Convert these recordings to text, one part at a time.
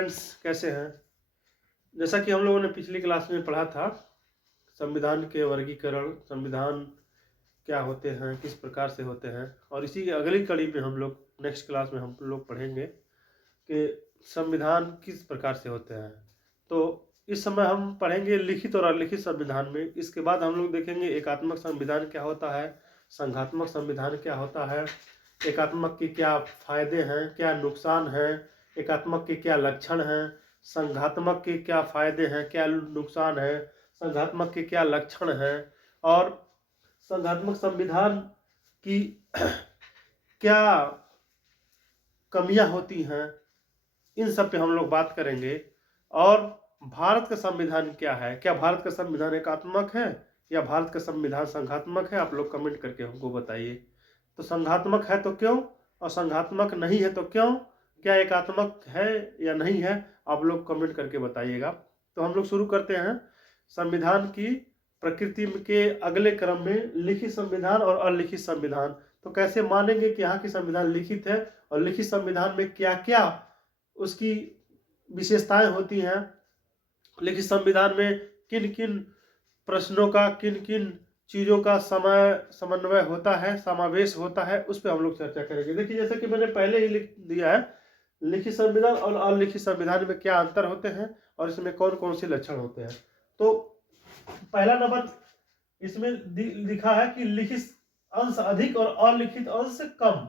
Friends, कैसे हैं। जैसा कि हम लोगों ने पिछली क्लास में पढ़ा था, संविधान के वर्गीकरण, संविधान क्या होते हैं, किस प्रकार से होते हैं, और इसी की अगली कड़ी में हम लोग नेक्स्ट क्लास में हम लोग पढ़ेंगे कि संविधान किस प्रकार से होते हैं। तो इस समय हम पढ़ेंगे लिखित और अलिखित संविधान में। इसके बाद हम लोग देखेंगे एकात्मक संविधान क्या होता है, संघात्मक संविधान क्या होता है, एकात्मक के क्या फायदे हैं, क्या नुकसान हैं, एकात्मक के क्या लक्षण हैं, संघात्मक के क्या फायदे हैं, क्या नुकसान है, संघात्मक के क्या लक्षण हैं, और संघात्मक संविधान की क्या कमियां होती हैं। इन सब पे हम लोग बात करेंगे। और भारत का संविधान क्या है, क्या भारत का संविधान एकात्मक है या भारत का संविधान संघात्मक है, आप लोग कमेंट करके हमको बताइए। तो संघात्मक है तो क्यों, और संघात्मक नहीं है तो क्यों, क्या एकात्मक है या नहीं है, आप लोग कमेंट करके बताइएगा। तो हम लोग शुरू करते हैं संविधान की प्रकृति के अगले क्रम में लिखित संविधान और अलिखित संविधान। तो कैसे मानेंगे कि यहाँ की संविधान लिखित है और लिखित संविधान में क्या क्या उसकी विशेषताएं होती हैं, लिखित संविधान में किन किन प्रश्नों का, किन किन चीज़ों का समन्वय होता है, समावेश होता है, उस पर हम लोग चर्चा करेंगे। देखिए, जैसे कि मैंने पहले ही लिख दिया है, लिखित संविधान और अलिखित संविधान में क्या अंतर होते हैं और इसमें कौन कौन से लक्षण होते हैं। तो पहला नंबर इसमें लिखा है कि लिखित अंश अधिक और अलिखित अंश कम।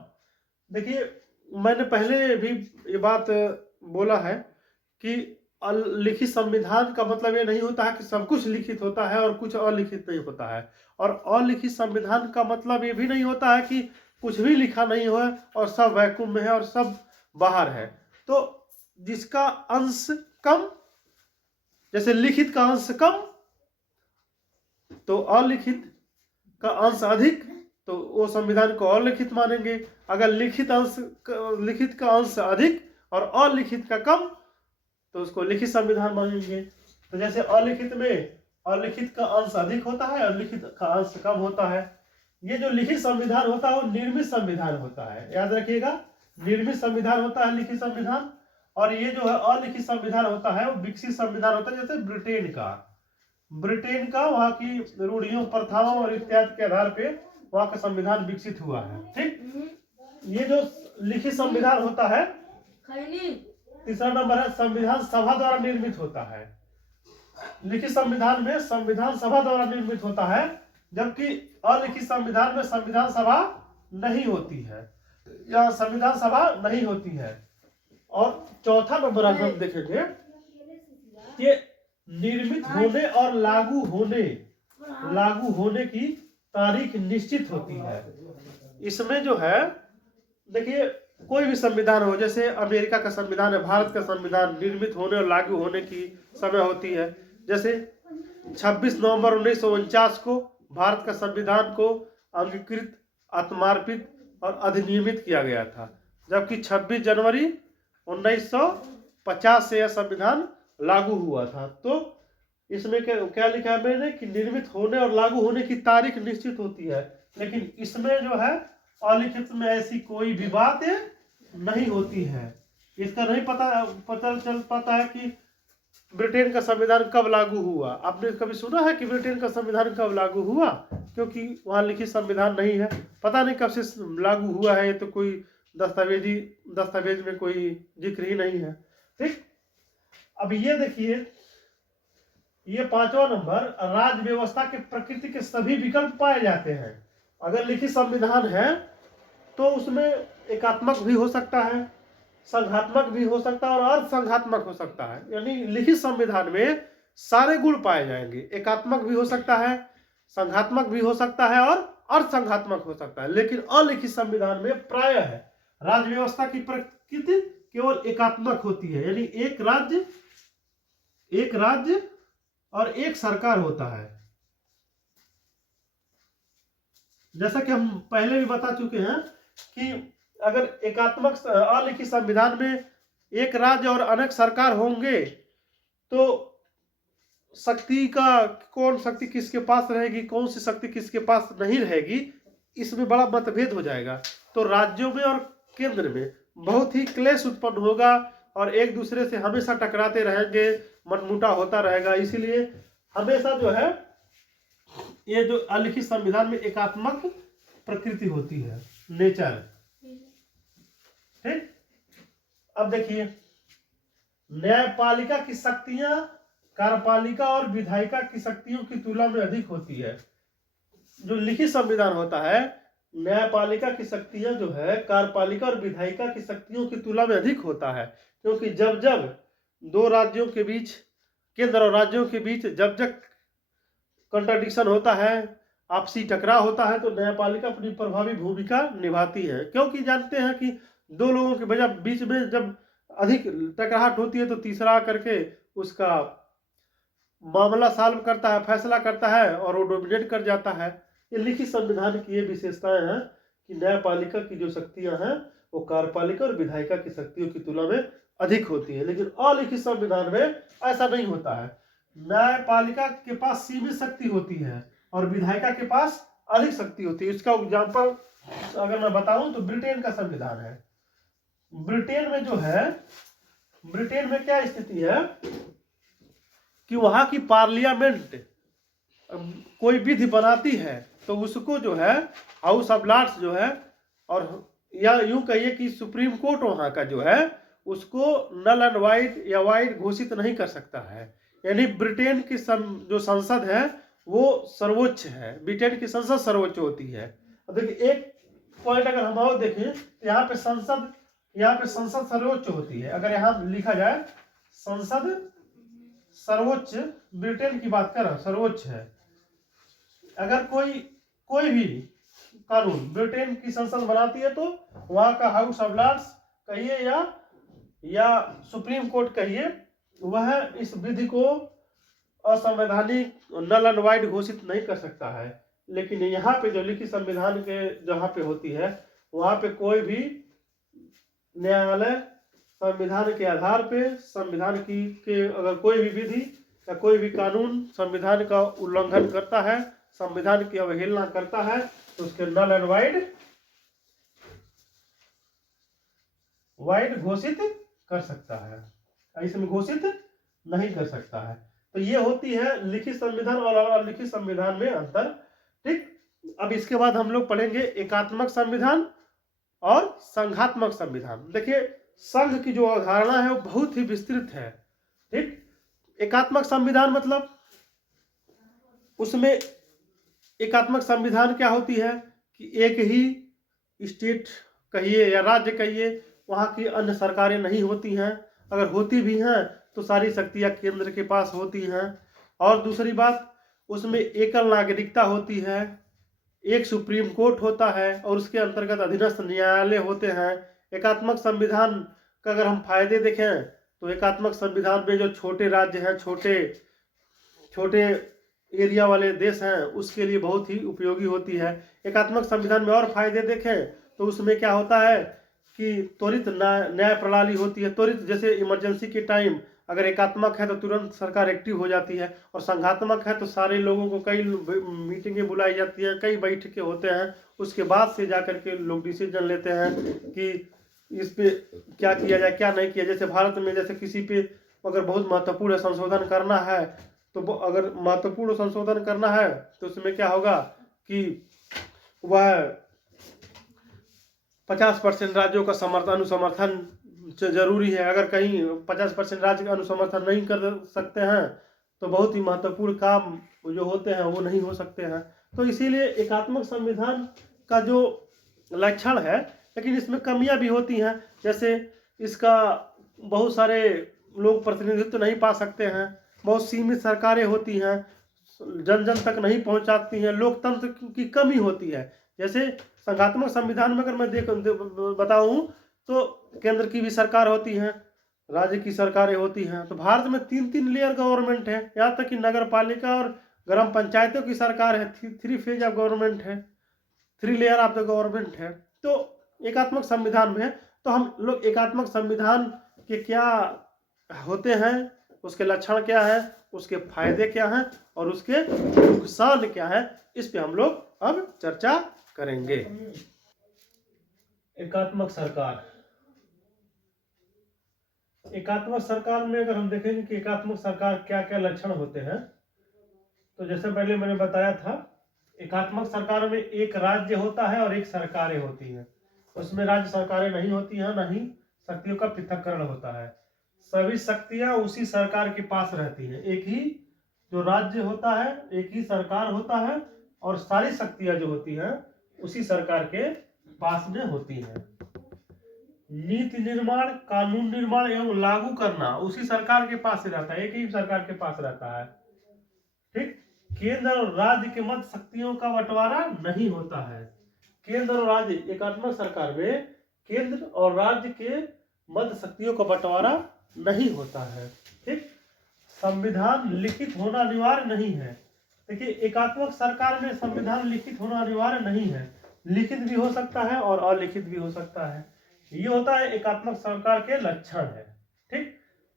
देखिए, मैंने पहले भी ये बात बोला है कि लिखित संविधान का मतलब ये नहीं होता है कि सब कुछ लिखित होता है और कुछ अलिखित नहीं होता है, और अलिखित संविधान का मतलब ये भी नहीं होता है कि कुछ भी लिखा नहीं हो और सब वैक्यूम में है और सब बाहर है। तो जिसका अंश कम, जैसे लिखित का अंश कम तो अलिखित का अंश अधिक, तो वो संविधान को अलिखित मानेंगे। अगर लिखित का अंश अधिक और अलिखित का कम तो उसको लिखित संविधान मानेंगे। तो जैसे अलिखित में अलिखित का अंश अधिक होता है और लिखित का अंश कम होता है। ये जो लिखित संविधान होता है वो निर्मित संविधान होता है, याद रखिएगा, निर्मित संविधान होता है लिखित संविधान। और ये जो है अलिखित संविधान होता है वो विकसित संविधान होता है। जैसे ब्रिटेन का वहाँ की रूढ़ियों, प्रथाओं और इत्यादि के आधार पे वहाँ का संविधान विकसित हुआ है। ठीक, ये जो लिखित संविधान होता है, तीसरा नंबर है संविधान सभा द्वारा निर्मित होता है। लिखित संविधान में संविधान सभा द्वारा निर्मित होता है, जबकि अलिखित संविधान में संविधान सभा नहीं होती है या संविधान सभा नहीं होती है। और चौथा नंबर अगर हम देखेंगे कि निर्मित होने और लागू होने की तारीख निश्चित होती है। इसमें जो है, देखिए, कोई भी संविधान हो, जैसे अमेरिका का संविधान है, भारत का संविधान निर्मित होने और लागू होने की समय होती है। जैसे 26 नवंबर 1949 को भारत का संविधान को अंगीकृत, आत्मार्पित और अधिनियमित किया गया था, जबकि 26 जनवरी 1950 से यह संविधान लागू हुआ था। तो इसमें क्या लिखा है मैंने कि निर्मित होने और लागू होने की तारीख निश्चित होती है, लेकिन इसमें जो है अलिखित में ऐसी कोई भी बात नहीं होती है। इसका नहीं पता चल पाता है कि ब्रिटेन का संविधान कब लागू हुआ। आपने कभी सुना है कि ब्रिटेन का संविधान कब लागू हुआ? क्योंकि वहाँ लिखित संविधान नहीं है, पता नहीं कब से लागू हुआ है, तो कोई दस्तावेज में कोई जिक्र ही नहीं है। ठीक, अब ये देखिए, ये पांचवा नंबर, राज्य व्यवस्था के प्रकृति के सभी विकल्प पाए जाते हैं। अगर लिखित संविधान है तो उसमें एकात्मक भी हो सकता है, संघात्मक भी हो सकता है और अर्धसंघात्मक हो सकता है। यानी लिखित संविधान में सारे गुण पाए जाएंगे, एकात्मक भी हो सकता है, संघात्मक भी हो सकता है और अर्धसंघात्मक हो सकता है। लेकिन अलिखित संविधान में प्रायः राज्य व्यवस्था की प्रकृति केवल एकात्मक होती है, यानी एक राज्य और एक सरकार होता है। जैसा कि हम पहले भी बता चुके हैं कि अगर एकात्मक अलिखित संविधान में एक राज्य और अनेक सरकार होंगे तो शक्ति का, कौन शक्ति किसके पास रहेगी, कौन सी शक्ति किसके पास नहीं रहेगी, इसमें बड़ा मतभेद हो जाएगा। तो राज्यों में और केंद्र में बहुत ही क्लेश उत्पन्न होगा, और एक दूसरे से हमेशा टकराते रहेंगे, मनमुटाव होता रहेगा। इसीलिए हमेशा जो है ये जो अलिखित संविधान में एकात्मक प्रकृति होती है, नेचर। ठीक, अब देखिए न्यायपालिका की शक्तियां कार्यपालिका और विधायिका की शक्तियों की तुलना में अधिक होती है। जो लिखित संविधान होता है, न्यायपालिका की शक्तियां जो है कार्यपालिका और विधायिका की शक्तियों की तुलना में अधिक होता है, क्योंकि जब जब दो राज्यों के बीच, केंद्र और राज्यों के बीच जब जब कंट्राडिक्शन होता है, आपसी टकराव होता है, तो न्यायपालिका अपनी प्रभावी भूमिका निभाती है। क्योंकि जानते हैं कि दो लोगों के बीच में जब अधिक टकराहट होती है तो तीसरा करके उसका मामला सॉल्व करता है, फैसला करता है और वो डोमिनेट कर जाता है। ये लिखित संविधान की ये विशेषताएं हैं कि न्यायपालिका की जो शक्तियां हैं वो कार्यपालिका और विधायिका की शक्तियों की तुलना में अधिक होती है। लेकिन अलिखित संविधान में ऐसा नहीं होता है। न्यायपालिका के पास सीमित शक्ति होती है और विधायिका के पास अधिक शक्ति होती है। इसका एग्जाम्पल अगर मैं बताऊं तो ब्रिटेन का संविधान है। ब्रिटेन में जो है, ब्रिटेन में क्या स्थिति है कि वहां की पार्लियामेंट कोई विधि बनाती है तो उसको जो है हाउस ऑफ लॉर्ड्स जो है, और या यूं कहिए कि सुप्रीम कोर्ट वहां का जो है उसको नल एंड वाइड या वाइड घोषित नहीं कर सकता है। यानी ब्रिटेन की जो संसद है वो सर्वोच्च है, ब्रिटेन की संसद सर्वोच्च होती है। अब देखिए एक पॉइंट अगर हम और देखें तो यहाँ पे संसद सर्वोच्च होती है। अगर यहाँ लिखा जाए संसद सर्वोच्च, ब्रिटेन की बात कर रहा हूं, सर्वोच्च है। अगर कोई भी कानून ब्रिटेन की संसद बनाती है तो वहां का हाउस ऑफ लॉर्ड्स कहिए या सुप्रीम कोर्ट कहिए, वह इस विधि को असंवैधानिक, नल एंड वाइड घोषित नहीं कर सकता है। लेकिन यहाँ पे जो लिखित संविधान के जहाँ पे होती है वहां पे कोई भी न्यायालय संविधान के आधार पे संविधान के अगर कोई भी विधि या कोई भी कानून संविधान का उल्लंघन करता है, संविधान की अवहेलना करता है, तो उसके नल एंड वाइड घोषित कर सकता है, इसमें घोषित नहीं कर सकता है। तो ये होती है लिखित संविधान और अलिखित संविधान में अंतर। ठीक, अब इसके बाद हम लोग पढ़ेंगे एकात्मक संविधान और संघात्मक संविधान। देखिए संघ की जो अवधारणा है वो बहुत ही विस्तृत है। ठीक, एकात्मक संविधान मतलब उसमें एकात्मक संविधान क्या होती है कि एक ही स्टेट कहिए या राज्य कहिए, वहाँ की अन्य सरकारें नहीं होती हैं, अगर होती भी हैं तो सारी शक्तियाँ केंद्र के पास होती हैं। और दूसरी बात, उसमें एकल नागरिकता होती है, एक सुप्रीम कोर्ट होता है और उसके अंतर्गत अधीनस्थ न्यायालय होते हैं। एकात्मक संविधान का अगर हम फायदे देखें तो एकात्मक संविधान में जो छोटे राज्य हैं, छोटे एरिया वाले देश हैं, उसके लिए बहुत ही उपयोगी होती है। एकात्मक संविधान में और फायदे देखें तो उसमें क्या होता है कि त्वरित न्याय प्रणाली होती है। त्वरित जैसे इमरजेंसी के टाइम अगर एकात्मक है तो तुरंत सरकार एक्टिव हो जाती है, और संघात्मक है तो सारे लोगों को कई मीटिंगें बुलाई जाती हैं, कई बैठकें होते हैं, उसके बाद से जाकर के लोग डिसीजन लेते हैं कि इस पे क्या किया जाए क्या नहीं किया। जैसे भारत में जैसे किसी पे अगर बहुत महत्वपूर्ण संशोधन करना है तो अगर महत्वपूर्ण संशोधन करना है तो उसमें क्या होगा कि वह 50% राज्यों का अनुसमर्थन जरूरी है। अगर कहीं 50% राज्य का अनुसमर्थन नहीं कर सकते हैं तो बहुत ही महत्वपूर्ण काम जो होते हैं वो नहीं हो सकते हैं। तो इसीलिए एकात्मक संविधान का जो लक्षण है, लेकिन इसमें कमियां भी होती हैं। जैसे इसका बहुत सारे लोग प्रतिनिधित्व नहीं पा सकते हैं, बहुत सीमित सरकारें होती हैं, जन जन तक नहीं पहुंचाती हैं, लोकतंत्र की कमी होती है। जैसे संघात्मक संविधान में अगर मैं बताऊं तो केंद्र की भी सरकार होती है, राज्य की सरकारें होती हैं। तो भारत में 3 लेयर गवर्नमेंट है, यहाँ तक कि नगर पालिका और ग्राम पंचायतों की सरकार है। 3 फेज ऑफ गवर्नमेंट है, 3 लेयर ऑफ द गवर्नमेंट है। तो एकात्मक संविधान में तो हम लोग एकात्मक संविधान के क्या होते हैं, उसके लक्षण क्या है, उसके फायदे क्या हैं और उसके नुकसान क्या है, इस पे हम लोग अब चर्चा करेंगे। एकात्मक सरकार, एकात्मक सरकार में अगर हम देखेंगे कि एकात्मक सरकार क्या क्या लक्षण होते हैं, तो जैसे पहले मैंने बताया था, एकात्मक सरकार में एक राज्य होता है और एक सरकारें होती हैं। उसमें राज्य सरकारें नहीं होती हैं, न ही शक्तियों का पृथक्करण होता है। सभी शक्तियां उसी सरकार के पास रहती हैं। एक ही जो राज्य होता है, एक ही सरकार होता है, और सारी शक्तियां जो होती हैं उसी सरकार के पास में होती हैं। नीति निर्माण, कानून निर्माण एवं लागू करना उसी सरकार के पास ही रहता है, एक ही सरकार के पास रहता है। ठीक। केंद्र और राज्य के मध्य शक्तियों का बंटवारा नहीं होता है। केंद्र और राज्य, एकात्मक सरकार में केंद्र और राज्य के मध्य शक्तियों का बंटवारा नहीं होता है। ठीक। संविधान लिखित होना अनिवार्य नहीं है। देखिए, एकात्मक सरकार में संविधान लिखित होना अनिवार्य नहीं है, लिखित भी हो सकता है और अलिखित भी हो सकता है। ये होता है एकात्मक सरकार के लक्षण है। ठीक।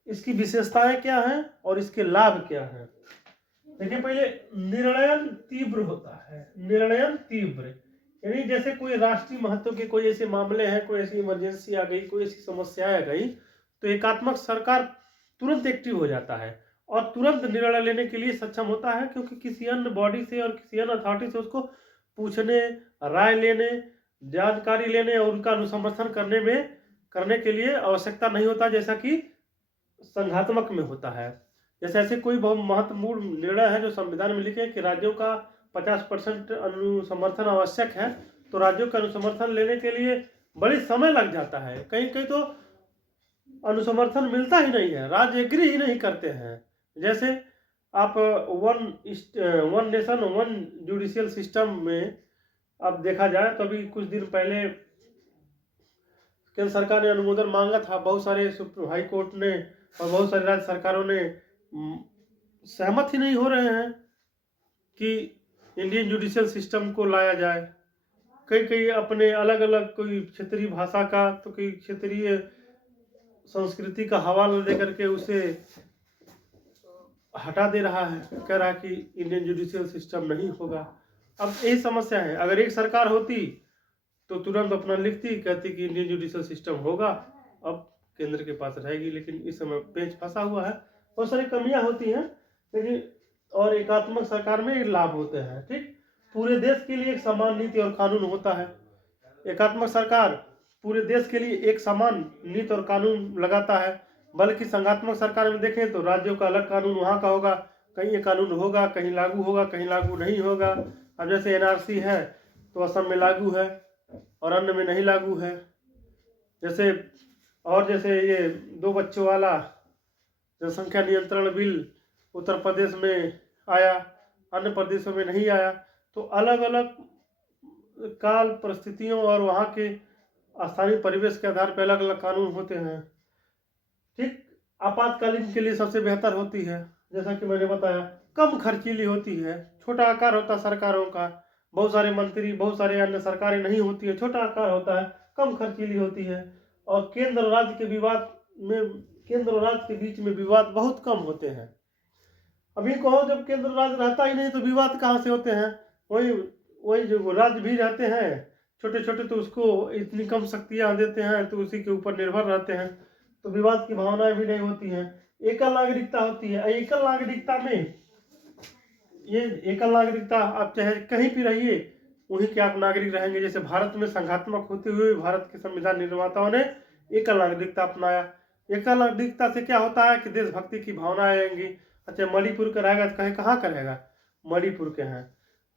इसकी विशेषताएं क्या हैं और इसके लाभ क्या हैं? देखिए, पहले निर्णयन तीव्र होता है। निर्णयन तीव्र यानी जैसे कोई राष्ट्रीय महत्व के कोई ऐसे मामले हैं, कोई ऐसी इमरजेंसी आ गई, कोई ऐसी समस्या आ गई, तो एकात्मक सरकार तुरंत एक्टिव हो जाता है और तुरंत निर्णय लेने के लिए सक्षम होता है, क्योंकि किसी अन्य बॉडी से और किसी अन्य अथॉरिटी से उसको पूछने, राय लेने, जानकारी लेने और उनका अनुसमर्थन करने के लिए आवश्यकता नहीं होता, जैसा कि संघात्मक में होता है। जैसे ऐसे कोई बहुत महत्वपूर्ण निर्णय है जो संविधान में लिखे कि राज्यों का 50% अनुसमर्थन आवश्यक है, तो राज्यों का अनुसमर्थन लेने के लिए बड़ी समय लग जाता है। कहीं कहीं तो अनुसमर्थन मिलता ही नहीं है, राज्य एग्री ही नहीं करते हैं। जैसे आप one nation one judicial system में अब देखा जाए तो अभी कुछ दिन पहले केंद्र सरकार ने अनुमोदन मांगा था, बहुत सारे हाई कोर्ट ने और बहुत सारी राज्य सरकारों ने सहमत ही नहीं हो रहे हैं कि इंडियन जुडिशियल सिस्टम को लाया जाए। कई अपने अलग अलग, कोई क्षेत्रीय भाषा का तो कोई क्षेत्रीय संस्कृति का हवाला दे करके उसे हटा दे रहा है, कह रहा है कि इंडियन जुडिशियल सिस्टम नहीं होगा। अब यही समस्या है। अगर एक सरकार होती तो तुरंत अपना लिखती, कहती कि इंडियन जुडिशियल सिस्टम होगा, अब केंद्र के पास रहेगी। लेकिन इस समय पेच फंसा हुआ है, बहुत सारी कमियां होती हैं, लेकिन और एकात्मक सरकार में लाभ होते हैं। ठीक। पूरे देश के लिए एक समान नीति और कानून होता है। एकात्मक सरकार पूरे देश के लिए एक समान नीति और कानून लगाता है, बल्कि संघात्मक सरकार में देखें तो राज्यों का अलग कानून वहाँ का होगा, कहीं ये कानून होगा, कहीं लागू होगा, कहीं लागू नहीं होगा। अब जैसे एनआरसी है तो असम में लागू है और अन्य में नहीं लागू है। जैसे ये 2 बच्चों वाला जनसंख्या नियंत्रण बिल उत्तर प्रदेश में आया, अन्य प्रदेशों में नहीं आया। तो अलग अलग काल, परिस्थितियों और वहाँ के स्थानीय परिवेश के आधार पर अलग अलग कानून होते हैं। ठीक। आपातकालीन के लिए सबसे बेहतर होती है, जैसा कि मैंने बताया, कम खर्चीली होती है, छोटा आकार होता है सरकारों का, बहुत सारे मंत्री, बहुत सारे अन्य सरकारें नहीं होती है, छोटा आकार होता है, कम खर्चीली होती है। और केंद्र और राज्य के बीच में विवाद बहुत कम होते हैं। अभी कहो जब केंद्र राज्य रहता ही नहीं तो विवाद कहाँ से होते हैं? वही जो राज्य भी रहते हैं छोटे छोटे, तो उसको इतनी कम शक्तियाँ देते हैं तो उसी के ऊपर निर्भर रहते हैं, तो विवाद की भावनाएं भी नहीं होती हैं। एकल नागरिकता होती है। एकल नागरिकता में एकल नागरिकता, आप चाहे कहीं भी रहिए वहीं के आप नागरिक रहेंगे। जैसे भारत में संघात्मक होते हुए भारत के संविधान निर्माताओं ने एकल नागरिकता अपनाया। एकल नागरिकता से क्या होता है कि देशभक्ति की भावना आएंगी। अच्छा, मणिपुर का रहेगा तो कहाँ का रहेगा? मणिपुर के हैं।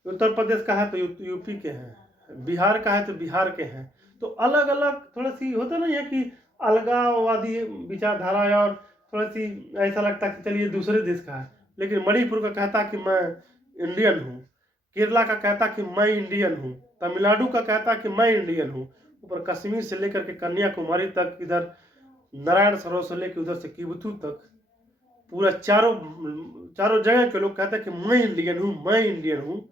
उत्तर प्रदेश का है तो यूपी के हैं, बिहार का है तो बिहार के हैं। तो अलग अलग थोड़ी सी होता नहीं है कि अलगाववादी विचारधारा है और थोड़ी सी ऐसा लगता है कि चलिए दूसरे देश का है। लेकिन मणिपुर का कहता कि मैं इंडियन हूँ, केरला का कहता कि मैं इंडियन हूँ, तमिलनाडु का कहता कि मैं इंडियन हूँ, ऊपर कश्मीर से लेकर के कन्याकुमारी तक, इधर नारायण सरोवर से लेकर उधर से किबुतु तक, पूरा चारों जगह के लोग कहते हैं कि मैं इंडियन हूँ, मैं इंडियन हूँ।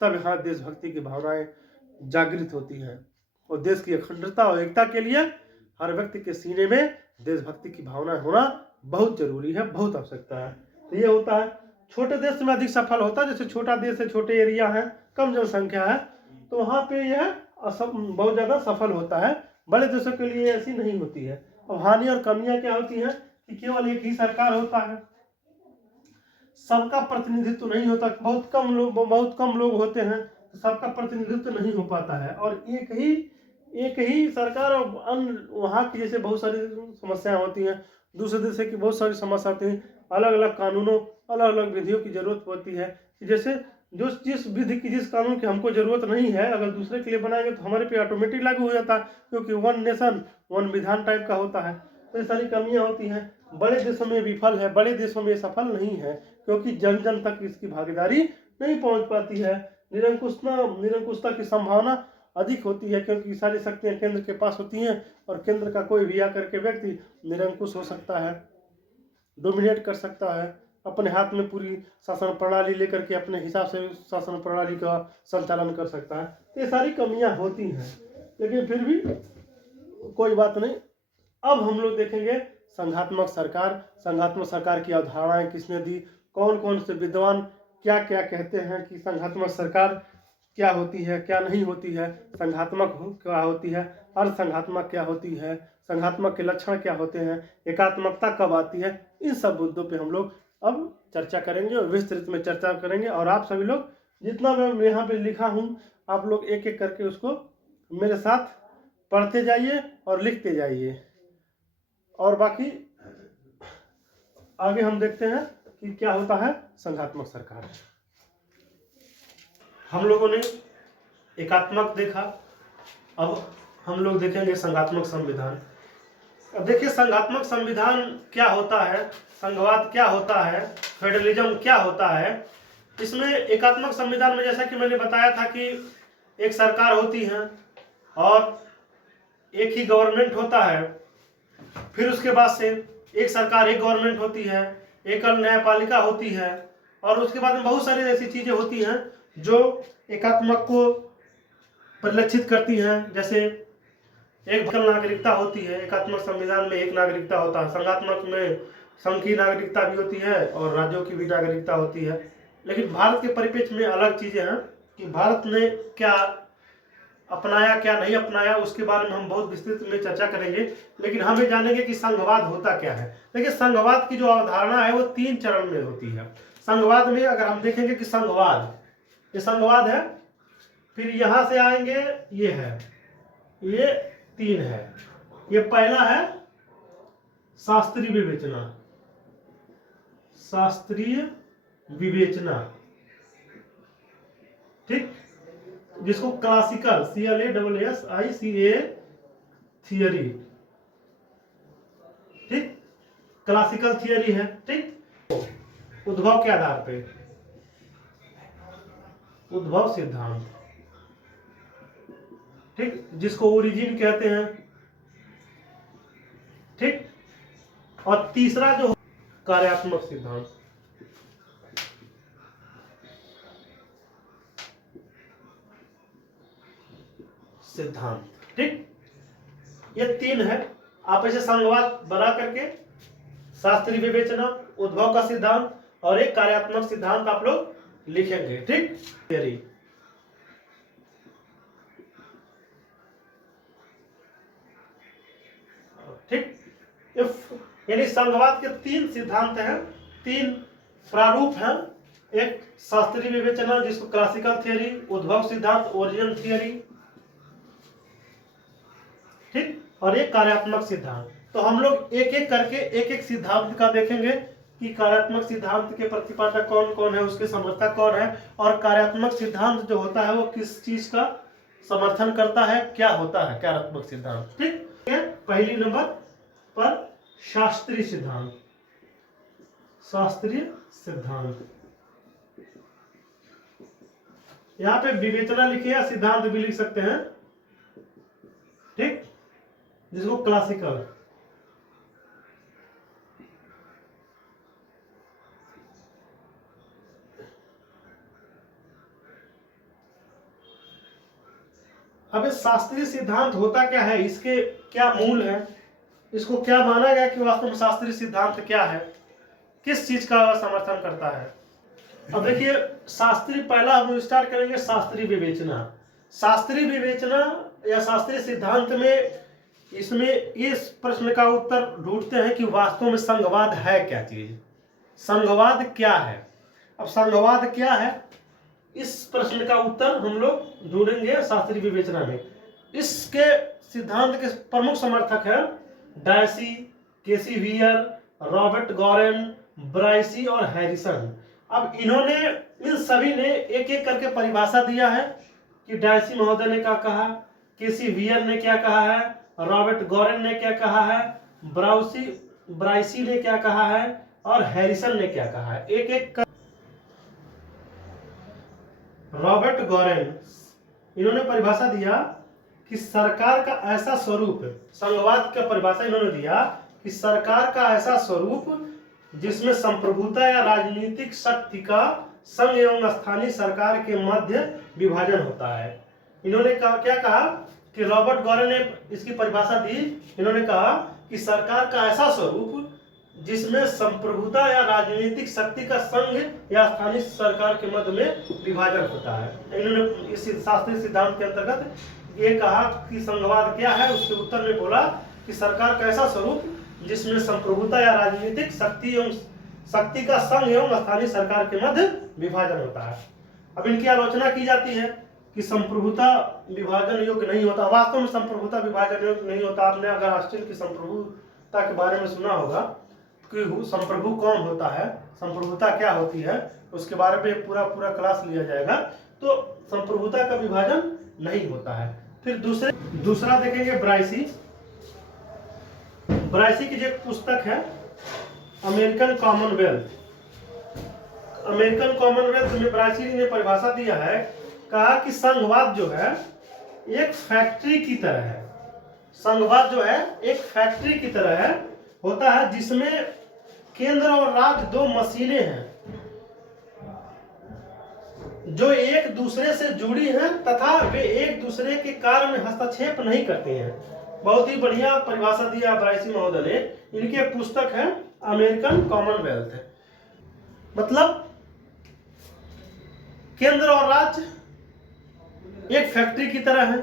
तब यहाँ देशभक्ति की भावनाएं जागृत होती हैं और देश की अखंडता और एकता के लिए हर व्यक्ति के सीने में देशभक्ति की भावना होना बहुत जरूरी है, बहुत आवश्यकता है। तो ये होता है। छोटे देश में अधिक सफल होता है। जैसे छोटा देश है, छोटे एरिया है, कम जनसंख्या है, तो वहाँ पे यह बहुत ज़्यादा सफल होता है। बड़े देशों के लिए ऐसी नहीं होती है। अब हानि और कमियां क्या होती हैं कि केवल एक ही सरकार होता है, सबका प्रतिनिधित्व नहीं होता, बहुत कम लोग होते हैं, तो सबका प्रतिनिधित्व नहीं हो पाता है। और एक ही सरकार और अन्य वहाँ की जैसे बहुत सारी समस्याएं होती हैं, दूसरे देश की बहुत सारी समस्या आती हैं, अलग अलग कानूनों अलग अलग विधियों की जरूरत होती है। जैसे जिस विधि की जिस कानून की हमको जरूरत नहीं है, अगर दूसरे के लिए बनाएंगे तो हमारे पे ऑटोमेटिक लागू हो जाता है, क्योंकि वन नेशन वन विधान टाइप का होता है। तो ये सारी कमियां होती हैं। बड़े देशों में विफल है, बड़े देशों में सफल नहीं है, क्योंकि जन जन तक इसकी भागीदारी नहीं पहुंच पाती है। निरंकुशता की संभावना अधिक होती है, क्योंकि सारी शक्तियां केंद्र के पास होती हैं और केंद्र का कोई भी आकर के व्यक्ति निरंकुश हो सकता है, डोमिनेट कर सकता है, अपने हाथ में पूरी शासन प्रणाली लेकर के अपने हिसाब से शासन प्रणाली का संचालन कर सकता है। तो ये सारी कमियां होती हैं, लेकिन फिर भी कोई बात नहीं। अब हम लोग देखेंगे संघात्मक सरकार की अवधारणाएं किसने दी, कौन कौन से विद्वान क्या क्या कहते हैं कि संघात्मक सरकार क्या होती है, क्या नहीं होती है, संघात्मक क्या होती है, अर्धसंघात्मक क्या होती है, संघात्मक के लक्षण क्या होते हैं, एकात्मकता कब आती है। इन सब मुद्दों पे हम लोग अब चर्चा करेंगे और विस्तृत में चर्चा करेंगे। और आप सभी लोग जितना मैं यहाँ पे लिखा हूँ, आप लोग एक एक करके उसको मेरे साथ पढ़ते जाइए और लिखते जाइए। और बाकी आगे हम देखते हैं कि क्या होता है संघात्मक सरकार। हम लोगों ने एकात्मक देखा, अब हम लोग देखेंगे संघात्मक संविधान। अब देखिए संघात्मक संविधान क्या होता है, संघवाद क्या होता है, फेडरलिज्म क्या होता है। इसमें एकात्मक संविधान में जैसा कि मैंने बताया था कि एक सरकार होती है और एक ही गवर्नमेंट होता है, फिर उसके बाद से एक सरकार एक गवर्नमेंट होती है, एकल न्यायपालिका होती है, और उसके बाद में बहुत सारी ऐसी चीजें होती हैं जो एकात्मक को परिलक्षित करती हैं। जैसे एक एकल नागरिकता होती है, एकात्मक संविधान में एक नागरिकता होता है, संघात्मक में संघ की नागरिकता भी होती है और राज्यों की भी नागरिकता होती है। लेकिन भारत के परिप्रेक्ष्य में अलग चीजें हैं कि भारत ने क्या अपनाया क्या नहीं अपनाया, उसके बारे में हम बहुत विस्तृत में चर्चा करेंगे। लेकिन हम ये जानेंगे कि संघवाद होता क्या है। देखिए संघवाद की जो अवधारणा है वो 3 चरण में होती है। संघवाद में अगर हम देखेंगे कि ये संघवाद है, फिर यहां से आएंगे, ये है, ये 3 है। ये पहला है शास्त्रीय विवेचना, ठीक, जिसको क्लासिकल CLASSICA थियरी, ठीक, क्लासिकल थियरी है, ठीक, उद्भव के आधार पे, उद्भव सिद्धांत, ठीक, जिसको ओरिजिन कहते हैं, ठीक। और तीसरा जो कार्यात्मक सिद्धांत, ठीक, ये 3 है। आप ऐसे संघवाद बना करके शास्त्रीय विवेचना, उद्भव का सिद्धांत और एक कार्यात्मक सिद्धांत आप लोग लिखेंगे, ठीक, थियरी, ठीक। यानी संघवाद के 3 सिद्धांत हैं, 3 प्रारूप हैं। एक शास्त्रीय विवेचना जिसको क्लासिकल थियरी, उद्भव सिद्धांत ओरिजिन थियरी, ठीक, और एक कार्यात्मक सिद्धांत। तो हम लोग एक एक करके एक एक सिद्धांत का देखेंगे कि कार्यात्मक सिद्धांत के प्रतिपादक कौन कौन है, उसके समर्थक कौन है, और कार्यात्मक सिद्धांत जो होता है वो किस चीज का समर्थन करता है, क्या होता है कार्यात्मक सिद्धांत, ठीक। पहली नंबर पर शास्त्रीय सिद्धांत, यहां पे विवेचना लिखिए या सिद्धांत भी लिख सकते हैं, ठीक, जिसको क्लासिकल, अब इस शास्त्रीय सिद्धांत होता क्या है, इसके क्या मूल है, इसको क्या माना गया कि वास्तव में शास्त्रीय सिद्धांत क्या है, किस चीज का समर्थन करता है। अब देखिए शास्त्रीय, पहला हम स्टार्ट करेंगे शास्त्रीय विवेचना। शास्त्रीय विवेचना या शास्त्रीय सिद्धांत में इसमें इस प्रश्न का उत्तर ढूंढते हैं कि वास्तव में संघवाद है क्या चीज, संघवाद क्या है। अब संघवाद क्या है, इस प्रश्न का उत्तर हम लोग ढूंढेंगे शास्त्रीय विवेचना में। इसके सिद्धांत के प्रमुख समर्थक हैं डायसी, केसी वियर, रॉबर्ट गॉरेन, ब्राइसी और हैरिसन। अब इन्होंने, इन सभी ने एक एक करके परिभाषा दिया है कि डायसी महोदय ने क्या कहा, केसी वियर ने क्या कहा है, रॉबर्ट गॉरेन ने क्या कहा है, ब्राइसी ने क्या कहा है और हैरिसन ने क्या कहा है। एक एक कर... रॉबर्ट गॉरेन, इन्होंने परिभाषा दिया कि सरकार का ऐसा स्वरूप, संघवाद का परिभाषा इन्होंने दिया कि सरकार का ऐसा स्वरूप जिसमें संप्रभुता या राजनीतिक शक्ति का संघ एवं स्थानीय सरकार के मध्य विभाजन होता है। इन्होंने कहा, क्या कहा कि रॉबर्ट गॉरेन ने इसकी परिभाषा दी, इन्होंने कहा कि सरकार का ऐसा स्वरूप जिसमें संप्रभुता या राजनीतिक शक्ति का संघ या स्थानीय सरकार के मध्य में विभाजन होता है। इन्होंने इस शास्त्रीय सिद्धांत के अंतर्गत ये कहा कि संघवाद क्या है। उसके उत्तर में बोला कि सरकार का ऐसा स्वरूप जिसमें संप्रभुता या राजनीतिक शक्ति का संघ एवं स्थानीय सरकार के मध्य विभाजन होता है। अब इनकी आलोचना की जाती है कि संप्रभुता विभाजन योग्य नहीं होता। वास्तव में संप्रभुता विभाजन योग्य नहीं होता। आपने अगर ऑस्ट्रेलिया की संप्रभुता के बारे में सुना होगा कि संप्रभु कौन होता है, संप्रभुता क्या होती है, उसके बारे में पूरा क्लास लिया जाएगा। तो संप्रभुता का विभाजन नहीं होता है। फिर दूसरा देखेंगे ब्राइसी की जो पुस्तक है अमेरिकन कॉमनवेल्थ में ब्राइसी ने परिभाषा दिया है, कहा कि संघवाद जो है एक फैक्ट्री की तरह है। संघवाद जो है एक फैक्ट्री की तरह है, होता है जिसमें केंद्र और राज्य दो मशीनें हैं जो एक दूसरे से जुड़ी हैं तथा वे एक दूसरे के कार्य में हस्तक्षेप नहीं करते हैं। बहुत ही बढ़िया परिभाषा दिया ब्राइसी महोदय ने। इनके पुस्तक है अमेरिकन कॉमनवेल्थ। मतलब केंद्र और राज्य एक फैक्ट्री की तरह है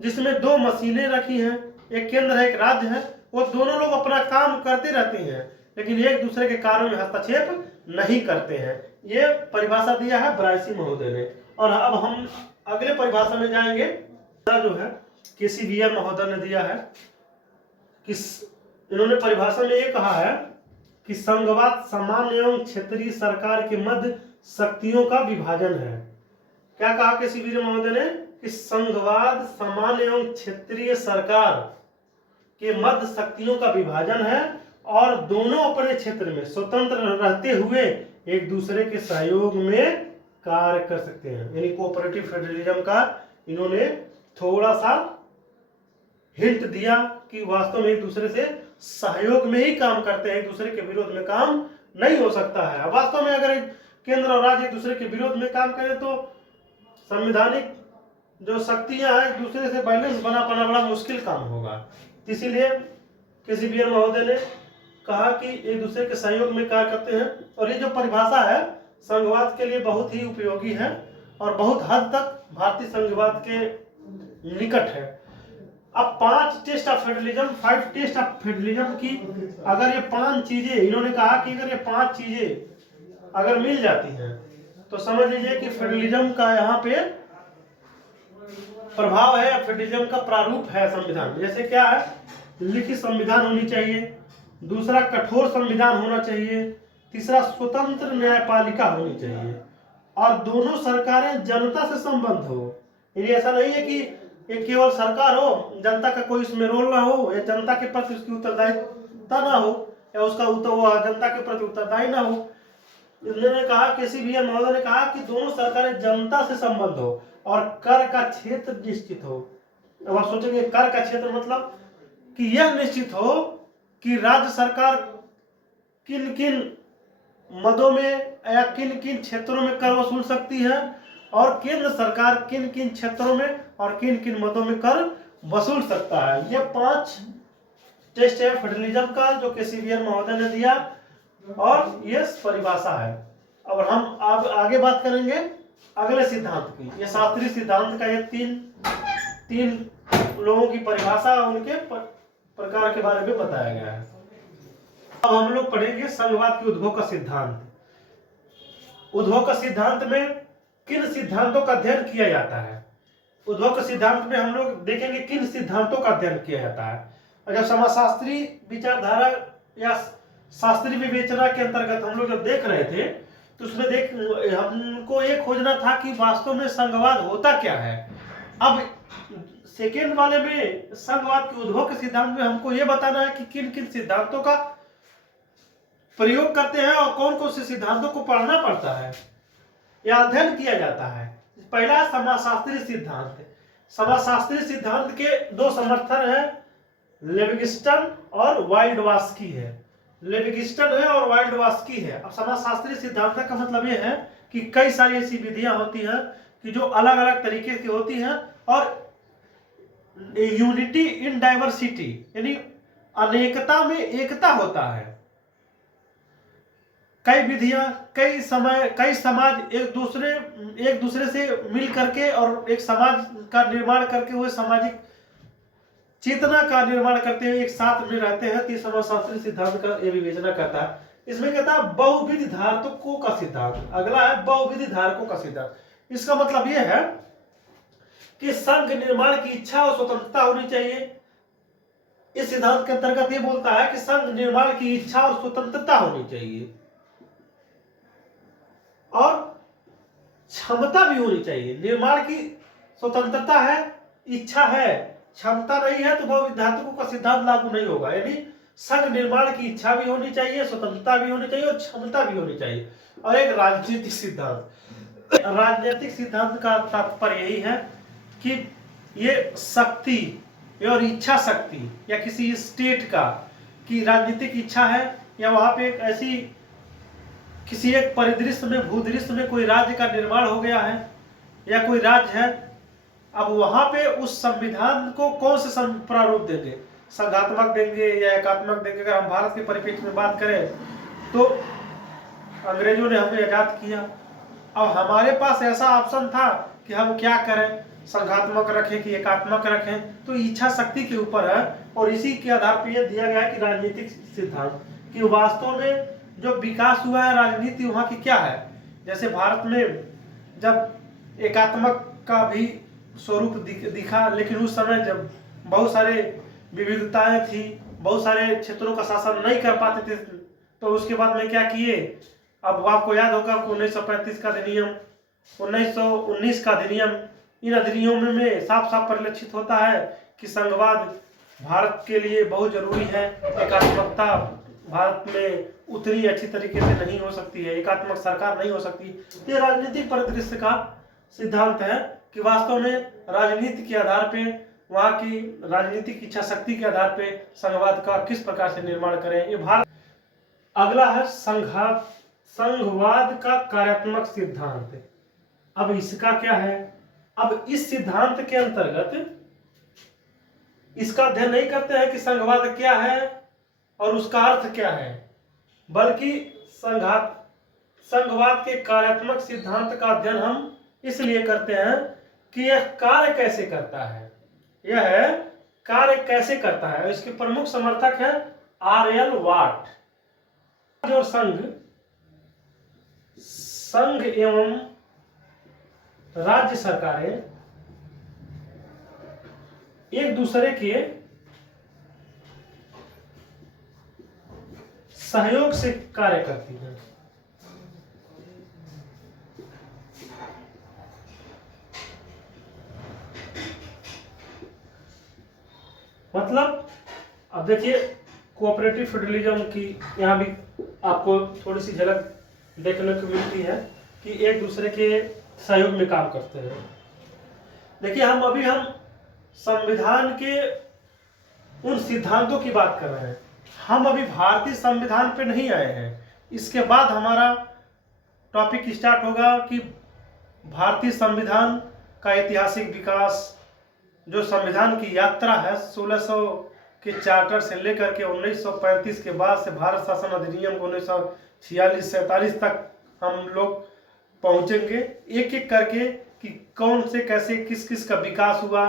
जिसमें दो मशीनें रखी हैं, एक केंद्र है एक राज्य है। वो दोनों लोग अपना काम करते रहते हैं लेकिन एक दूसरे के कार्यों में हस्तक्षेप नहीं करते हैं। ये परिभाषा दिया है ब्राइसी महोदय ने। और अब हम अगले परिभाषा में जाएंगे, जो है केसी वियर महोदय ने दिया है कि इन्होंने परिभाषा में ये कहा है कि संघवाद सामान्य एवं क्षेत्रीय सरकार के मध्य शक्तियों का विभाजन है। क्या कहा केसी वियर महोदय ने कि संघवाद सामान्य एवं क्षेत्रीय सरकार के मध्य शक्तियों का विभाजन है और दोनों अपने क्षेत्र में स्वतंत्र रहते हुए एक दूसरे के सहयोग में कार्य कर सकते हैं। यानी कोऑपरेटिव फेडरलिज्म का इन्होंने थोड़ा सा हिंट दिया कि वास्तव में एक दूसरे से सहयोग में ही काम करते हैं, एक दूसरे के विरोध में काम नहीं हो सकता है। वास्तव में अगर केंद्र और राज्य एक दूसरे के विरोध में काम करें तो संवैधानिक जो शक्तियां हैं एक दूसरे से बैलेंस बना पाना बड़ा मुश्किल काम होगा। इसीलिए केसी वियर महोदय ने कहा कि एक दूसरे के सहयोग में कार्य करते हैं। और ये जो परिभाषा है संघवाद के लिए बहुत ही उपयोगी है और बहुत हद तक भारतीय संघवाद के निकट है। अब 5 टेस्ट ऑफ फेडरलिज्म की अगर ये 5 चीजें, इन्होंने कहा कि अगर ये 5 चीजें अगर मिल जाती हैं तो समझ लीजिए कि फेडरलिज्म का यहाँ पे प्रभाव है, फेडरलिज्म का प्रारूप है संविधान। जैसे क्या है, लिखित संविधान होनी चाहिए, दूसरा कठोर संविधान होना चाहिए, तीसरा स्वतंत्र न्यायपालिका होनी चाहिए और दोनों सरकारें जनता से संबंध हो। यानी ऐसा नहीं है कि एक केवल सरकार हो, जनता का कोई इसमें रोल ना हो या जनता के प्रति उसकी उत्तरदायित्व ना हो या उसका जनता के प्रति उत्तरदायी ना हो। इन्होंने कहा, केसी वियर महोदय ने कहा कि दोनों सरकारें जनता से संबंध हो और कर का क्षेत्र निश्चित हो। अब आप सोचेंगे कर का क्षेत्र मतलब कि यह निश्चित हो कि राज्य सरकार किन किन मदों में या किन किन क्षेत्रों में कर वसूल सकती है और केंद्र सरकार किन किन क्षेत्रों में और किन किन मदों में कर वसूल सकता है। ये 5 टेस्ट है फेडरलिज्म का जो केसी वियर महोदय ने दिया और ये परिभाषा है। अब हम आगे बात करेंगे अगले सिद्धांत की। ये शास्त्रीय सिद्धांत का ये 3 लोगों की परिभाषा उनके प्रकार के बारे में बताया गया है। अब हम लोग पढ़ेंगे संघवाद के उद्भव का सिद्धांत। उद्भव का सिद्धांत में किन सिद्धांतों का अध्ययन किया जाता है? उद्भव के सिद्धांत में हम लोग देखेंगे किन सिद्धांतों का अध्ययन किया जाता है। अगर समाजशास्त्री विचारधारा या शास्त्रीय विवेचना के अंतर्गत हम लोग जब देख रहे थे तो उसमें हमको ये खोजना था कि वास्तव में संघवाद होता क्या है। अब सेकेंड वाले में संघवाद के उद्भव के सिद्धांत में हमको ये बताना है कि किन किन सिद्धांतों का प्रयोग करते हैं और कौन कौन से सिद्धांतों को पढ़ना पड़ता है या अध्ययन किया जाता है। पहला समाजशास्त्रीय सिद्धांत है। समाजशास्त्रीय सिद्धांत के 2 समर्थन हैं, लेविग्स्टन और वाइल्डवास्की है। लेविग्स्टन है और वाइल्डवास्की है। अब समाजशास्त्रीय सिद्धांत का मतलब ये है कि कई सारी ऐसी विधियां होती हैं कि जो अलग अलग तरीके की होती हैं और यूनिटी इन डाइवर्सिटी यानी अनेकता में एकता होता है। कई विधियां, कई समाज एक दूसरे से मिल करके और एक समाज का निर्माण करके हुए सामाजिक चेतना का निर्माण करते हुए एक साथ में रहते हैं। तो समाजशास्त्रीय सिद्धांत का ये विवेचना करता है। इसमें कहता है बहुविध धारकों का सिद्धांत। अगला है बहुविध धारकों का सिद्धांत। इसका मतलब यह है कि संघ निर्माण की इच्छा और स्वतंत्रता होनी चाहिए। इस सिद्धांत के अंतर्गत ये बोलता है कि संघ निर्माण की इच्छा और स्वतंत्रता होनी चाहिए और क्षमता भी होनी चाहिए। निर्माण की स्वतंत्रता है, इच्छा है, क्षमता नहीं है तो बहुविध धारकों का सिद्धांत लागू नहीं होगा। यानी संघ निर्माण की इच्छा भी होनी चाहिए, स्वतंत्रता भी होनी चाहिए और क्षमता भी होनी चाहिए। और एक राजनीतिक सिद्धांत। राजनीतिक सिद्धांत का तात्पर्य यही है कि ये शक्ति और इच्छा शक्ति या किसी स्टेट का की राजनीतिक इच्छा है या वहां पे एक ऐसी किसी एक परिदृश्य में भूदृश्य में कोई राज्य का निर्माण हो गया है या कोई राज्य है। अब वहां पे उस संविधान को कौन से प्रारूप देंगे, संघात्मक देंगे या एकात्मक देंगे। अगर हम भारत के परिप्रेक्ष्य में बात करें तो अंग्रेजों ने हमें आजाद किया। अब हमारे पास ऐसा ऑप्शन था कि हम क्या करें, संघात्मक रखें कि एकात्मक रखें, तो इच्छा शक्ति के ऊपर है। और इसी के आधार पर यह दिया गया कि राजनीतिक सिद्धांत कि वास्तव में जो विकास हुआ है राजनीति वहां की क्या है। जैसे भारत में जब एकात्मक का भी स्वरूप दिखा, लेकिन उस समय जब बहुत सारे विविधताएं थी, बहुत सारे क्षेत्रों का शासन नहीं कर पाते थे, तो उसके बाद में क्या किए। अब आपको याद होगा 1935 का अधिनियम, 1919 का अधिनियम, इन अधिनियमों में साफ साफ परिलक्षित होता है कि संघवाद भारत के लिए बहुत जरूरी है। एकात्मकता भारत में उतनी अच्छी तरीके से नहीं हो सकती है, एकात्मक सरकार नहीं हो सकती। ये राजनीतिक परिदृश्य का सिद्धांत है कि वास्तव में राजनीति के आधार पे, वहां की राजनीतिक इच्छा शक्ति के आधार पे संघवाद का किस प्रकार से निर्माण करें, ये भारत। अगला है संघवाद का कार्यात्मक सिद्धांत। अब इसका क्या है, अब इस सिद्धांत के अंतर्गत इसका अध्ययन नहीं करते हैं कि संघवाद क्या है और उसका अर्थ क्या है, बल्कि संघवाद के कार्यात्मक सिद्धांत का अध्ययन हम इसलिए करते हैं कि यह कार्य कैसे करता है, यह कार्य कैसे करता है। इसके प्रमुख समर्थक है R.L. वाट। और संघ एवं राज्य सरकारें एक दूसरे के सहयोग से कार्य करती है। मतलब अब देखिए कोऑपरेटिव फेडरलिज्म की यहाँ भी आपको थोड़ी सी झलक देखने को मिलती है कि एक दूसरे के सहयोग में काम करते हैं। देखिए हम संविधान के उन सिद्धांतों की बात कर रहे हैं। हम अभी भारतीय संविधान पे नहीं आए हैं। इसके बाद हमारा टॉपिक स्टार्ट होगा कि भारतीय संविधान का ऐतिहासिक विकास, जो संविधान की यात्रा है 1600 के चार्टर से लेकर के 1935 के बाद से भारत शासन अधिनियम 1946-47 तक हम लोग पहुंचेंगे एक एक करके कि कौन से कैसे किस किस का विकास हुआ,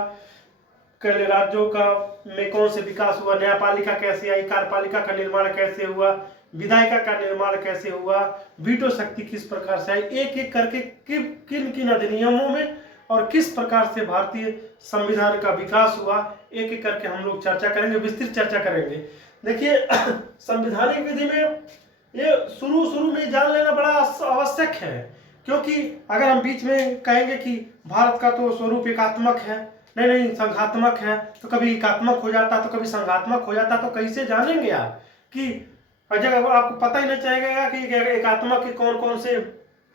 के राज्यों का में कौन से विकास हुआ, न्यायपालिका कैसे आई, कार्यपालिका का निर्माण कैसे हुआ, विधायिका का निर्माण कैसे हुआ, वीटो शक्ति किस प्रकार से आई, एक एक करके किन किन अधिनियमों में और किस प्रकार से भारतीय संविधान का विकास हुआ, एक एक करके हम लोग चर्चा करेंगे, विस्तृत चर्चा करेंगे। देखिए संवैधानिक विधि में ये शुरू में जान लेना बड़ा आवश्यक है, क्योंकि अगर हम बीच में कहेंगे कि भारत का तो स्वरूप एकात्मक है, नहीं संघात्मक है, तो कभी एकात्मक हो जाता तो कभी संघात्मक हो जाता, तो कैसे जानेंगे आप कि जब आपको पता ही नहीं चलेगा कि एकात्मक के कौन कौन से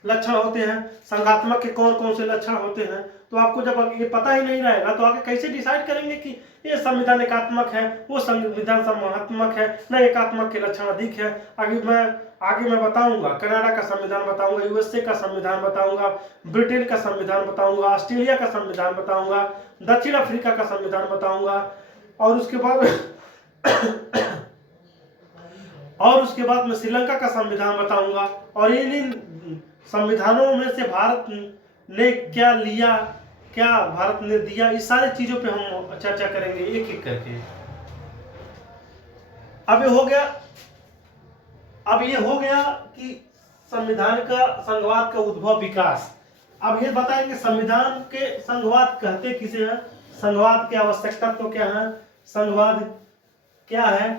लक्षण होते हैं, संघात्मक के कौन कौन से लक्षण होते हैं, तो आपको जब ये पता ही नहीं रहेगा तो आगे कैसे डिसाइड करेंगे कि ये संविधान एकात्मक है, वो संविधान संघात्मक है, न एकात्मक के लक्षण अधिक है। आगे मैं बताऊंगा, कनाडा का संविधान बताऊंगा, यूएसए का संविधान बताऊंगा, ब्रिटेन का संविधान बताऊंगा, ऑस्ट्रेलिया का संविधान बताऊंगा, दक्षिण अफ्रीका का संविधान बताऊंगा, और उसके बाद मैं श्रीलंका का संविधान बताऊंगा, और इन संविधानों में से भारत ने क्या लिया, क्या भारत ने दिया, इस सारी चीजों पे हम चर्चा करेंगे एक एक करके। अब ये हो गया कि संविधान का संघवाद का उद्भव विकास। अब ये बताएंगे संविधान के संघवाद कहते किसे हैं, संघवाद की आवश्यकता तो क्या है, संघवाद क्या है,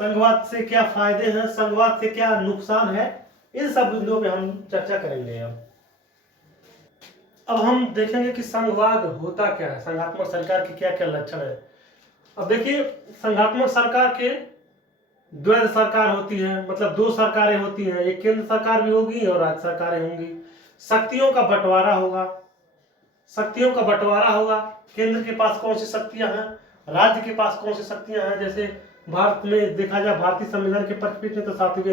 संघवाद से क्या फायदे हैं, संघवाद से क्या नुकसान है, इन सब बिंदुओं पे हम चर्चा करेंगे। अब हम देखेंगे कि संघवाद होता क्या है, संघात्मक सरकार के क्या क्या लक्षण है। अब देखिए संघात्मक सरकार के द्वैध सरकार होती है, मतलब दो सरकारें होती हैं, एक केंद्र सरकार भी होगी और राज्य सरकारें होंगी। शक्तियों का बंटवारा होगा, केंद्र के पास कौन सी शक्तियां हैं, राज्य के पास कौन सी शक्तियां हैं। जैसे भारत में देखा जाए, भारतीय संविधान के परिप्रेक्ष्य में तो 7वीं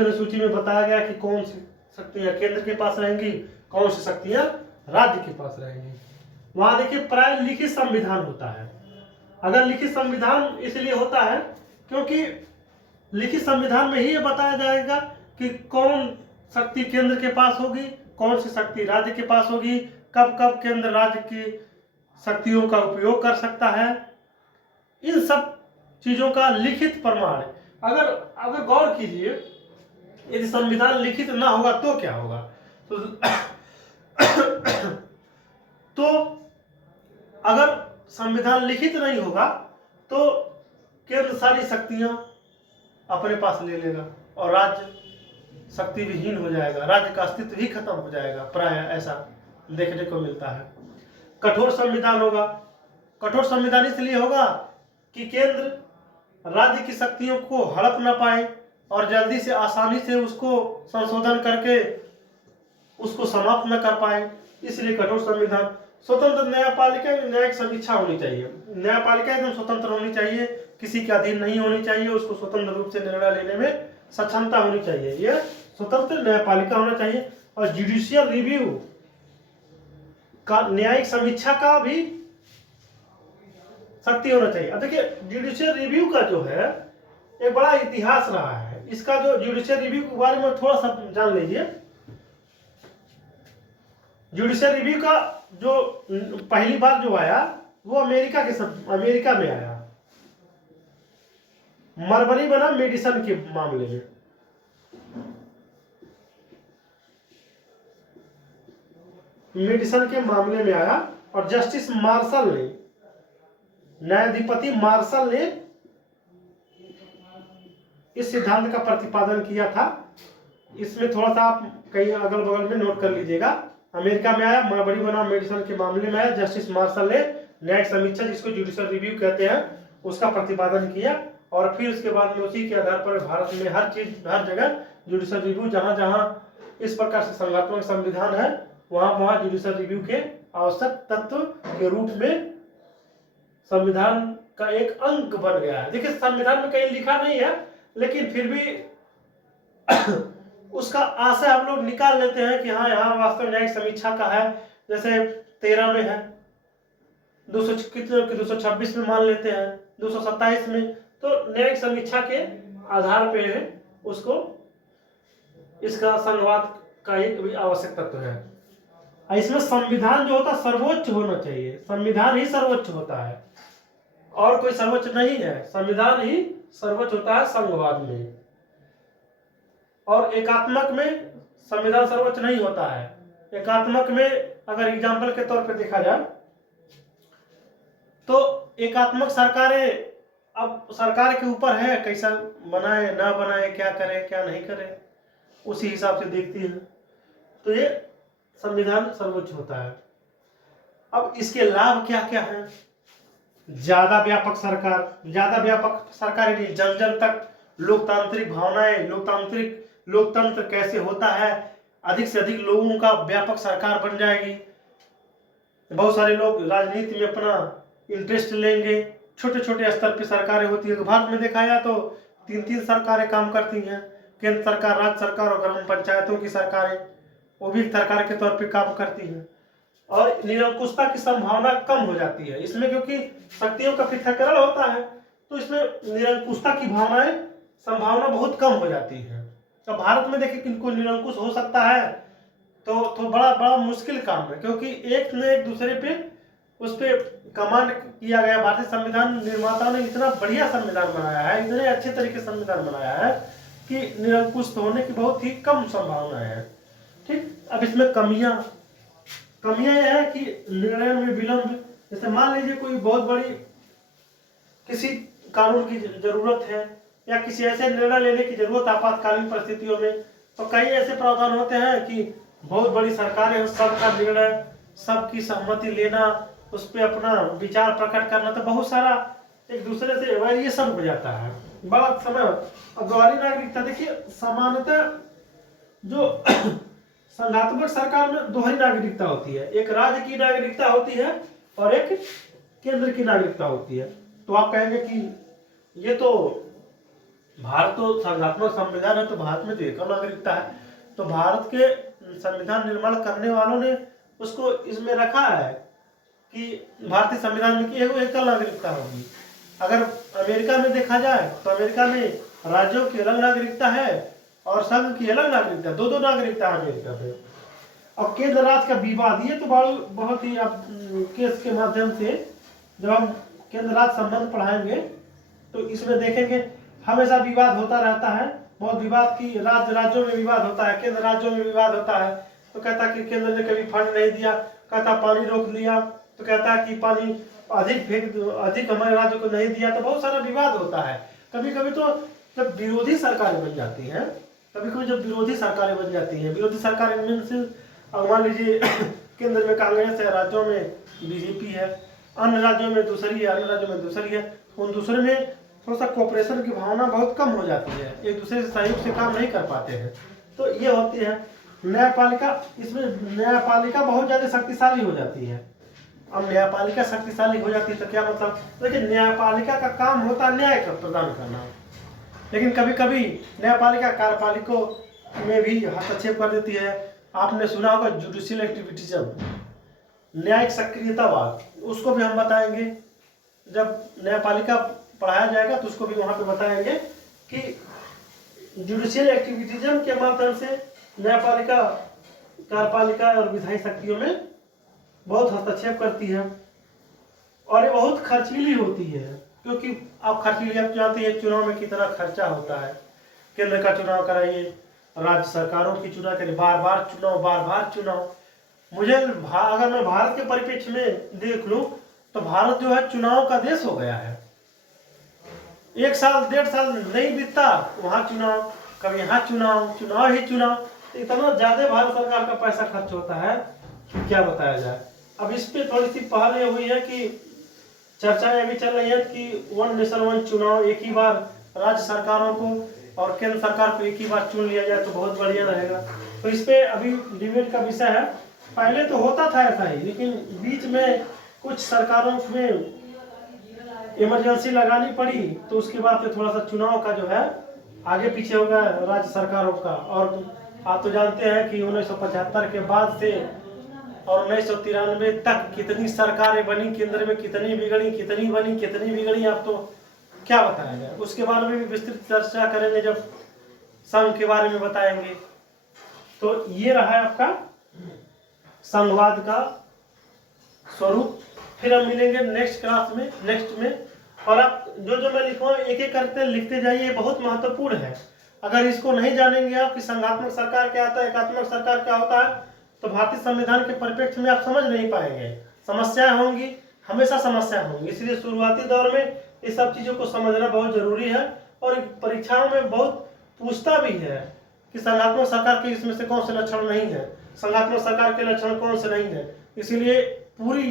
अनुसूची में बताया गया कि कौन सी शक्तियां केंद्र के पास रहेंगी, कौन सी शक्तियां राज्य के पास रहेंगी। वहां देखिए प्राय लिखित संविधान होता है। अगर लिखित संविधान इसलिए होता है क्योंकि लिखित संविधान में ही ये बताया जाएगा कि कौन शक्ति केंद्र के पास होगी, कौन सी शक्ति राज्य के पास होगी, कब कब केंद्र राज्य की शक्तियों का उपयोग कर सकता है। इन सब चीजों का लिखित प्रमाण। अगर गौर कीजिए, यदि संविधान लिखित ना होगा तो क्या होगा, तो अगर संविधान लिखित नहीं होगा तो केंद्र सारी शक्तियां अपने पास ले लेगा और राज्य शक्ति विहीन हो जाएगा, राज्य का अस्तित्व ही खत्म हो जाएगा। प्राय ऐसा देखने को मिलता है। कठोर संविधान होगा। कठोर संविधान इसलिए होगा कि केंद्र राज्य की शक्तियों को हड़प न पाए और जल्दी से आसानी से उसको संशोधन करके उसको समाप्त न कर पाए, इसलिए कठोर संविधान। स्वतंत्र न्यायपालिका, न्यायिक समीक्षा होनी चाहिए। न्यायपालिका एकदम स्वतंत्र होनी चाहिए, किसी के अधीन नहीं होनी चाहिए, उसको स्वतंत्र रूप से निर्णय लेने में सक्षमता होनी चाहिए, यह स्वतंत्र न्यायपालिका होना चाहिए। और जुडिशियल रिव्यू का, न्यायिक समीक्षा का भी शक्ति होना चाहिए। अब देखिए जुडिशियल रिव्यू का जो है एक बड़ा इतिहास रहा है। इसका जो जुडिशियल रिव्यू के बारे में थोड़ा सा जान लीजिए। जुडिशियल रिव्यू का जो पहली बार जो आया वो अमेरिका में आया, मरबरी बना मेडिसन के मामले में। मेडिसन के मामले में आया और जस्टिस मार्शल ने, न्यायाधिपति मार्शल ने इस सिद्धांत का प्रतिपादन किया था। इसमें थोड़ा सा आप कहीं अगल बगल में नोट कर लीजिएगा। अमेरिका में आया, मरबरी बनाम मेडिसन के मामले में आया, जस्टिस मार्शल ने न्यायिक समीक्षा, जिसको जुडिशियल रिव्यू कहते हैं, उसका प्रतिपादन किया। और फिर उसके बाद में उसी के आधार पर भारत में हर जगह जुडिशियल रिव्यू, जहां जहां इस प्रकार से संघात्मक संविधान है वहां जुडिशियल रिव्यू के आवश्यक तत्व के रूप में संविधान का एक अंग बन गया है। देखिए संविधान में कहीं लिखा नहीं है, लेकिन फिर भी उसका आशय हम लोग निकाल लेते हैं कि हाँ यहाँ वास्तव न्यायिक समीक्षा का है। जैसे 13 में है, 226 में मान लेते हैं, 227 में, तो न्यायिक समीक्षा के आधार पे उसको इसका संघवाद का एक भी आवश्यक तत्व है। इसमें संविधान जो होता है सर्वोच्च होना चाहिए, संविधान ही सर्वोच्च होता है और कोई सर्वोच्च नहीं है, संविधान ही सर्वोच्च होता है संघवाद में। और एकात्मक में संविधान सर्वोच्च नहीं होता है। एकात्मक में अगर एग्जाम्पल के तौर पर देखा जाए तो एकात्मक सरकारें अब सरकार के ऊपर है कैसा बनाए ना बनाए, क्या करे क्या नहीं करे, उसी हिसाब से देखती है। तो ये संविधान सर्वोच्च होता है। अब इसके लाभ क्या क्या है? ज्यादा व्यापक सरकार नहीं, जन जन तक लोकतांत्रिक भावनाएं, लोकतंत्र कैसे होता है, अधिक से अधिक लोगों का व्यापक सरकार बन जाएगी। बहुत सारे लोग राजनीति में अपना इंटरेस्ट लेंगे। छोटे छोटे स्तर पर सरकारें होती है। भारत में देखा जाए तो 3 सरकारें काम करती हैं, केंद्र सरकार, राज्य सरकार और ग्राम पंचायतों की सरकारें, वो भी सरकार के तौर पे काम करती हैं। और निरंकुशता की संभावना कम हो जाती है इसमें, क्योंकि शक्तियों का पृथक्करण होता है, तो इसमें निरंकुशता की संभावना बहुत कम हो जाती है। तो भारत में देखिए किनको निरंकुश हो सकता है तो बड़ा मुश्किल काम है, क्योंकि एक ने एक दूसरे पे उस पर कमांड किया गया। भारतीय संविधान निर्माताओं ने इतना बढ़िया संविधान बनाया है, इतने अच्छे तरीके से संविधान बनाया है कि निरंकुश होने की बहुत ही कम संभावना है। ठीक, अब इसमें कमियां यह है कि निर्णय में विलंब। जैसे मान लीजिए कोई बहुत बड़ी किसी कानून की जरूरत है या किसी ऐसे निर्णय लेने की जरूरत आपातकालीन परिस्थितियों में, तो कई ऐसे प्रावधान होते हैं कि बहुत बड़ी सरकारें, सबका निर्णय, सबकी सहमति लेना, उस पर अपना विचार प्रकट करना, तो बहुत सारा एक दूसरे से वेरिएशन हो जाता है, बड़ा समय। अब दोहरी नागरिकता देखिए, सामान्यतः जो संघात्मक सरकार में दोहरी नागरिकता होती है, एक राज्य की नागरिकता होती है और एक केंद्र की नागरिकता होती है। तो आप कहेंगे कि ये तो भारत तो संघात्मक संविधान है, तो भारत में तो एक नागरिकता है। तो भारत के संविधान निर्माण करने वालों ने उसको इसमें रखा है कि भारतीय संविधान में की एकल नागरिकता होगी। अगर अमेरिका में देखा जाए तो अमेरिका में राज्यों की अलग नागरिकता है और संघ की अलग नागरिकता, दो नागरिकता है अमेरिका में। अब केंद्र राज्य का विवाद, ये तो बहुत ही अब केस के माध्यम से जब हम केंद्र राज्य संबंध पढ़ाएंगे तो इसमें देखेंगे हमेशा विवाद होता रहता है। बहुत विवाद की राज्यों में विवाद होता है, केंद्र राज्यों में विवाद होता है। तो कहता कि केंद्र ने कभी फंड नहीं दिया, कहता पानी रोक लिया, तो कहता कि पानी अधिक हमारे राज्य को नहीं दिया, तो बहुत सारा विवाद होता है। कभी कभी तो जब विरोधी सरकारें बन जाती हैं, विरोधी सरकारें मीन्स मान लीजिए केंद्र में कांग्रेस है, राज्यों में बीजेपी है, अन्य राज्यों में दूसरी है, उन दूसरे में थोड़ा सा कोऑपरेशन की भावना बहुत कम हो जाती है, एक दूसरे से सहयोग से काम नहीं कर पाते हैं। तो ये होती है न्यायपालिका। इसमें न्यायपालिका बहुत ज्यादा शक्तिशाली हो जाती है। अब न्यायपालिका शक्तिशाली हो जाती है तो क्या मतलब, देखिए न्यायपालिका का काम होता है न्याय का प्रदान करना, लेकिन कभी कभी न्यायपालिका कार्यपालिकों में भी हस्तक्षेप कर देती है। आपने सुना होगा जुडिशियल एक्टिविटीजम, न्यायिक सक्रियतावाद, उसको भी हम बताएंगे। जब न्यायपालिका पढ़ाया जाएगा तो उसको भी वहां पे बताएंगे कि जुडिशियल एक्टिविटीजम के माध्यम से न्यायपालिका कार्यपालिका और विधायी शक्तियों में बहुत हस्तक्षेप करती है और ये बहुत खर्चीली होती है, क्योंकि आप खर्चीली आप जानते हैं चुनाव में कितना खर्चा होता है। केंद्र का चुनाव कराइए, राज्य सरकारों की चुनाव करिए, बार बार चुनाव। मुझे अगर मैं भारत के परिप्रेक्ष्य में देख लूं तो भारत जो है चुनाव का देश हो गया है। 1 साल 1.5 साल नहीं बीतता वहां चुनाव, कभी यहाँ चुनाव ही चुनाव। इतना ज्यादा भारत सरकार का पैसा खर्च होता है कि क्या बताया जाए। अब इस पे थोड़ी सी पहल ये हुई है कि चर्चाएं अभी चल रही है कि 1 नेशन 1 चुनाव, एक ही बार राज्य सरकारों को और केंद्र सरकार को एक ही बार चुन लिया जाए तो बहुत बढ़िया रहेगा। तो इस पे अभी डिबेट का विषय है। पहले तो होता था ऐसा ही, लेकिन बीच में कुछ सरकारों में इमरजेंसी लगानी पड़ी, तो उसके बाद से थोड़ा सा चुनाव का जो है आगे पीछे हो गया राज्य सरकारों का। और आप तो जानते हैं कि 1975 के बाद से और 1993 तक कितनी सरकारें बनी, केंद्र में कितनी बिगड़ी, आप तो क्या बताया जाए। उसके बारे में भी विस्तृत चर्चा करेंगे जब संघ के बारे में बताएंगे। तो ये रहा है आपका संघवाद का स्वरूप। फिर हम मिलेंगे नेक्स्ट क्लास में, नेक्स्ट में। और आप जो मैं लिखूँ एक एक करते लिखते जाइए, ये बहुत महत्वपूर्ण है। अगर इसको नहीं जानेंगे आप कि संघात्मक सरकार क्या होता है, एकात्मक सरकार क्या होता है, तो भारतीय संविधान के परिप्रेक्ष्य में आप समझ नहीं पाएंगे। समस्याएं होंगी, हमेशा समस्या होंगी। इसलिए शुरुआती दौर में ये सब चीज़ों को समझना बहुत जरूरी है। और परीक्षाओं में बहुत पूछता भी है कि संघात्मक सरकार के इसमें से कौन से लक्षण नहीं है, संघात्मक सरकार के लक्षण कौन से नहीं है। इसलिए पूरी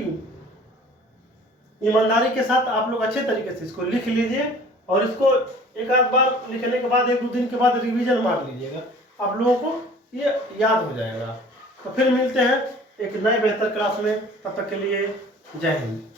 ईमानदारी के साथ आप लोग अच्छे तरीके से इसको लिख लीजिए, और इसको एक आध बार लिखने के बाद 1-2 दिन के बाद रिवीजन मार लीजिएगा, आप लोगों को ये याद हो जाएगा। तो फिर मिलते हैं एक नए बेहतर क्लास में, तब तक के लिए जय हिंद।